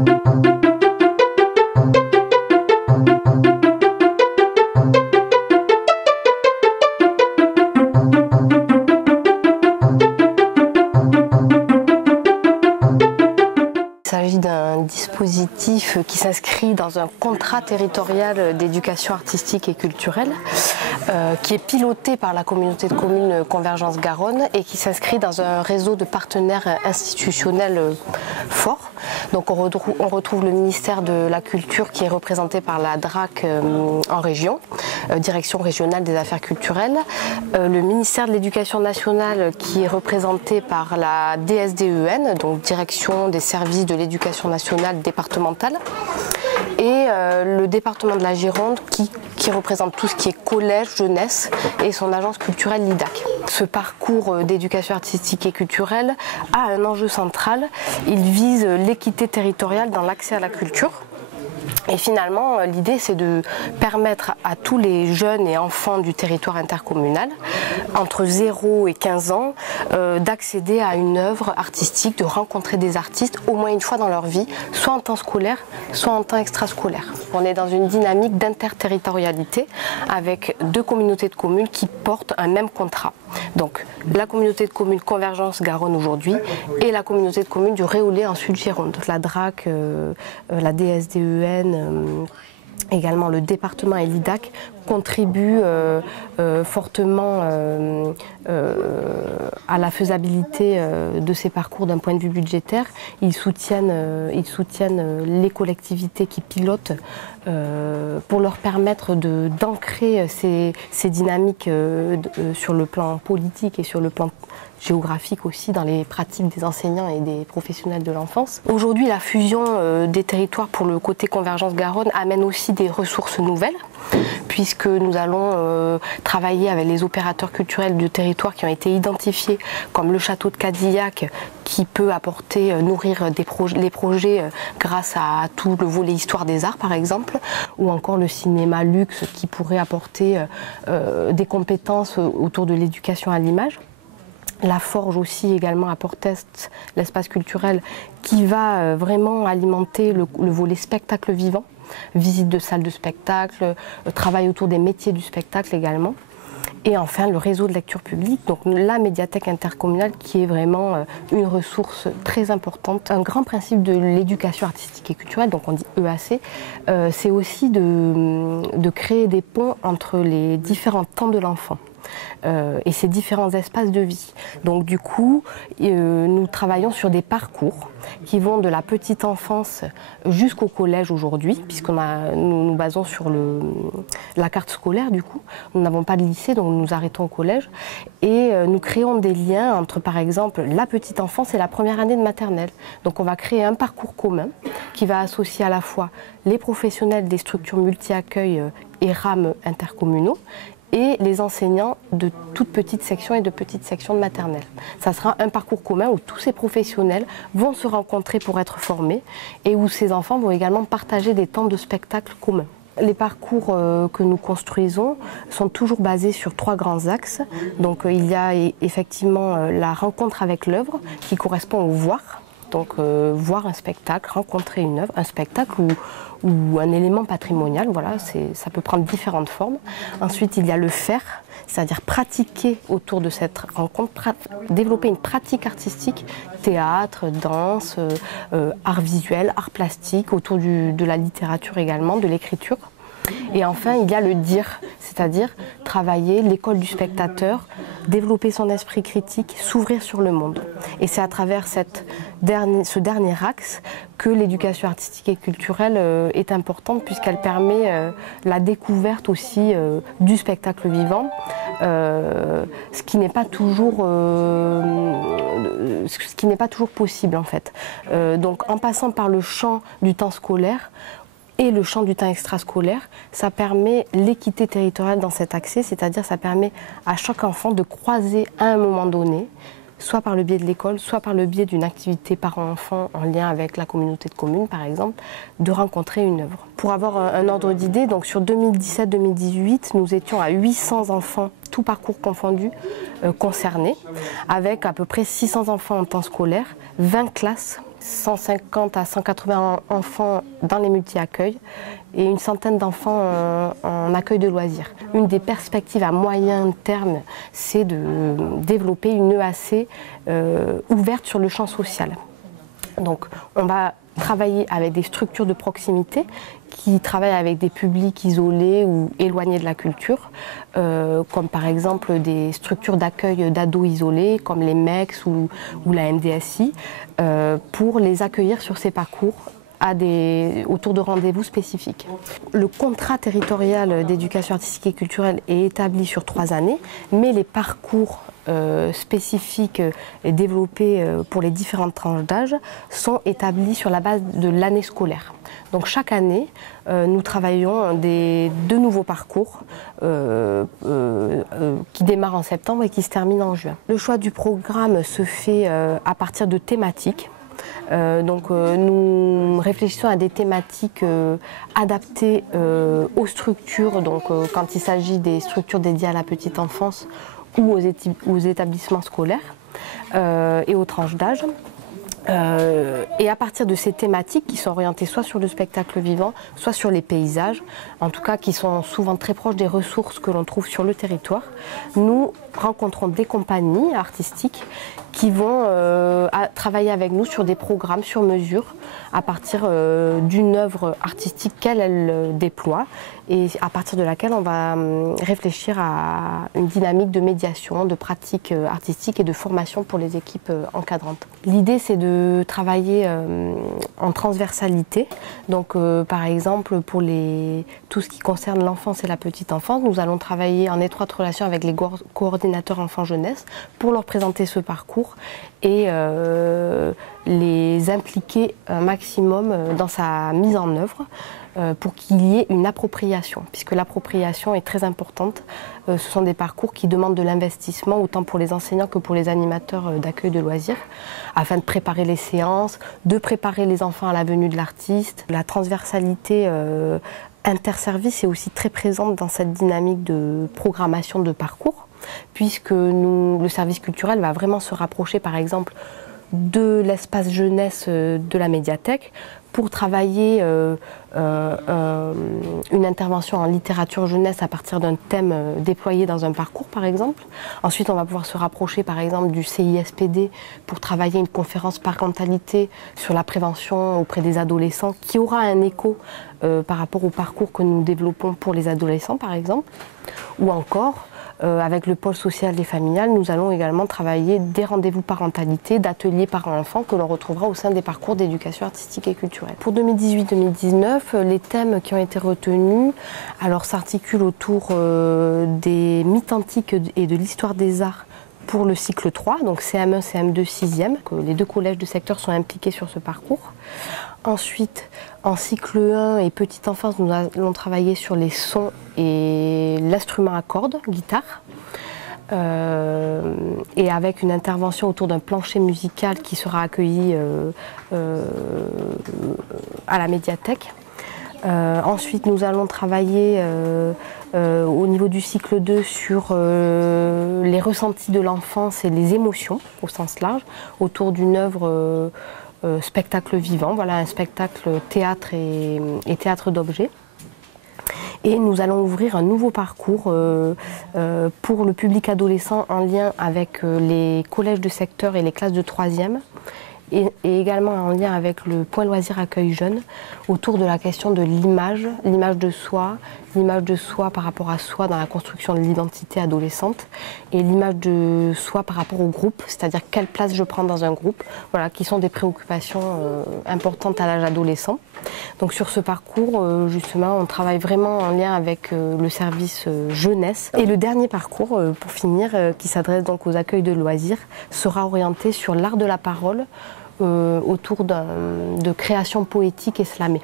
Il s'agit d'un dispositif qui s'inscrit dans un contrat territorial d'éducation artistique et culturelle qui est piloté par la communauté de communes Convergence Garonne et qui s'inscrit dans un réseau de partenaires institutionnels forts. Donc on retrouve le ministère de la Culture qui est représenté par la DRAC en région, Direction régionale des affaires culturelles, le ministère de l'Éducation nationale qui est représenté par la DSDEN, donc Direction des services de l'éducation nationale départementale, et le département de la Gironde qui représente tout ce qui est collège, jeunesse et son agence culturelle l'IDAC. Ce parcours d'éducation artistique et culturelle a un enjeu central, il vise l'équité territoriale dans l'accès à la culture. Et finalement, l'idée, c'est de permettre à tous les jeunes et enfants du territoire intercommunal, entre 0 et 15 ans, d'accéder à une œuvre artistique, de rencontrer des artistes au moins une fois dans leur vie, soit en temps scolaire, soit en temps extrascolaire. On est dans une dynamique d'interterritorialité avec deux communautés de communes qui portent un même contrat. Donc la communauté de communes Convergence Garonne aujourd'hui et la communauté de communes du Réolais en Sud-Gironde. La DRAC, la DSDEN, également le département et l'IDAC contribuent fortement à la faisabilité de ces parcours d'un point de vue budgétaire. Ils soutiennent les collectivités qui pilotent pour leur permettre d'ancrer ces dynamiques sur le plan politique et sur le plan géographique aussi dans les pratiques des enseignants et des professionnels de l'enfance. Aujourd'hui, la fusion des territoires pour le côté Convergence Garonne amène aussi des ressources nouvelles, puisque nous allons travailler avec les opérateurs culturels du territoire qui ont été identifiés, comme le château de Cadillac, qui peut apporter, nourrir les projets grâce à tout le volet histoire des arts par exemple, ou encore le cinéma luxe qui pourrait apporter des compétences autour de l'éducation à l'image. La Forge aussi également à Port-Est, l'espace culturel qui va vraiment alimenter le volet spectacle vivant, visite de salles de spectacle, travail autour des métiers du spectacle également. Et enfin le réseau de lecture publique, donc la médiathèque intercommunale qui est vraiment une ressource très importante. Un grand principe de l'éducation artistique et culturelle, donc on dit EAC, c'est aussi de créer des ponts entre les différents temps de l'enfant. Et ces différents espaces de vie. Donc du coup, nous travaillons sur des parcours qui vont de la petite enfance jusqu'au collège aujourd'hui, puisque nous nous basons sur la carte scolaire du coup. Nous n'avons pas de lycée, donc nous nous arrêtons au collège. Et nous créons des liens entre par exemple la petite enfance et la première année de maternelle. Donc on va créer un parcours commun qui va associer à la fois les professionnels des structures multi-accueil et rames intercommunaux et les enseignants de toutes petites sections et de petites sections de maternelle. Ça sera un parcours commun où tous ces professionnels vont se rencontrer pour être formés et où ces enfants vont également partager des temps de spectacle communs. Les parcours que nous construisons sont toujours basés sur 3 grands axes. Donc il y a effectivement la rencontre avec l'œuvre qui correspond au voir. Donc voir un spectacle, rencontrer une œuvre, un spectacle ou un élément patrimonial, voilà, ça peut prendre différentes formes. Ensuite, il y a le faire, c'est-à-dire pratiquer autour de cette rencontre, développer une pratique artistique, théâtre, danse, art visuel, art plastique, autour de la littérature également, de l'écriture. Et enfin, il y a le dire, c'est-à-dire travailler l'école du spectateur, développer son esprit critique, s'ouvrir sur le monde. Et c'est à travers ce dernier axe que l'éducation artistique et culturelle est importante, puisqu'elle permet la découverte aussi du spectacle vivant, ce qui n'est pas toujours possible en fait. Donc en passant par le champ du temps scolaire, et le champ du temps extrascolaire, ça permet l'équité territoriale dans cet accès, c'est-à-dire ça permet à chaque enfant de croiser à un moment donné, soit par le biais de l'école, soit par le biais d'une activité parent-enfant en lien avec la communauté de communes par exemple, de rencontrer une œuvre. Pour avoir un ordre d'idée, donc sur 2017-2018, nous étions à 800 enfants, tout parcours confondu, concernés, avec à peu près 600 enfants en temps scolaire, 20 classes 150 à 180 enfants dans les multi-accueils et une centaine d'enfants en accueil de loisirs. Une des perspectives à moyen terme, c'est de développer une EAC ouverte sur le champ social. Donc on va travailler avec des structures de proximité qui travaillent avec des publics isolés ou éloignés de la culture, comme par exemple des structures d'accueil d'ados isolés comme les MEX ou la MDSI, pour les accueillir sur ces parcours autour de rendez-vous spécifiques. Le contrat territorial d'éducation artistique et culturelle est établi sur 3 années, mais les parcours spécifiques et développés pour les différentes tranches d'âge sont établis sur la base de l'année scolaire. Donc chaque année, nous travaillons deux nouveaux parcours qui démarrent en septembre et qui se terminent en juin. Le choix du programme se fait à partir de thématiques. Nous réfléchissons à des thématiques adaptées aux structures, quand il s'agit des structures dédiées à la petite enfance ou aux établissements scolaires et aux tranches d'âge. Et à partir de ces thématiques qui sont orientées soit sur le spectacle vivant, soit sur les paysages, en tout cas qui sont souvent très proches des ressources que l'on trouve sur le territoire, nous rencontrons des compagnies artistiques qui vont travailler avec nous sur des programmes sur mesure à partir d'une œuvre artistique qu'elle déploie et à partir de laquelle on va réfléchir à une dynamique de médiation, de pratique artistique et de formation pour les équipes encadrantes. L'idée, c'est de travailler en transversalité. Donc par exemple, pour tout ce qui concerne l'enfance et la petite enfance, nous allons travailler en étroite relation avec les coordinateurs enfants-jeunesse pour leur présenter ce parcours et les impliquer un maximum dans sa mise en œuvre pour qu'il y ait une appropriation, puisque l'appropriation est très importante. Ce sont des parcours qui demandent de l'investissement, autant pour les enseignants que pour les animateurs d'accueil de loisirs, afin de préparer les séances, de préparer les enfants à la venue de l'artiste. La transversalité interservice est aussi très présente dans cette dynamique de programmation de parcours, puisque le service culturel va vraiment se rapprocher, par exemple, de l'espace jeunesse de la médiathèque pour travailler une intervention en littérature jeunesse à partir d'un thème déployé dans un parcours, par exemple. Ensuite, on va pouvoir se rapprocher, par exemple, du CISPD pour travailler une conférence parentalité sur la prévention auprès des adolescents qui aura un écho par rapport au parcours que nous développons pour les adolescents, par exemple. Ou encore, avec le pôle social et familial, nous allons également travailler des rendez-vous parentalité, d'ateliers parents-enfants que l'on retrouvera au sein des parcours d'éducation artistique et culturelle. Pour 2018-2019, les thèmes qui ont été retenus s'articulent autour des mythes antiques et de l'histoire des arts pour le cycle 3, donc CM1, CM2, 6e, que les 2 collèges de secteur sont impliqués sur ce parcours. Ensuite, en cycle 1 et petite enfance, nous allons travailler sur les sons et l'instrument à cordes, guitare, et avec une intervention autour d'un plancher musical qui sera accueilli à la médiathèque. Ensuite, nous allons travailler au niveau du cycle 2 sur les ressentis de l'enfance et les émotions au sens large, autour d'une œuvre spectacle vivant, voilà, un spectacle théâtre et théâtre d'objets. Et nous allons ouvrir un nouveau parcours pour le public adolescent en lien avec les collèges de secteur et les classes de 3e. Et également en lien avec le point loisir accueil jeune, autour de la question de l'image de soi par rapport à soi dans la construction de l'identité adolescente, et l'image de soi par rapport au groupe, c'est-à-dire quelle place je prends dans un groupe, voilà, qui sont des préoccupations importantes à l'âge adolescent. Donc sur ce parcours, justement, on travaille vraiment en lien avec le service jeunesse. Et le dernier parcours, pour finir, qui s'adresse donc aux accueils de loisirs, sera orienté sur l'art de la parole, autour de création poétique et slamée.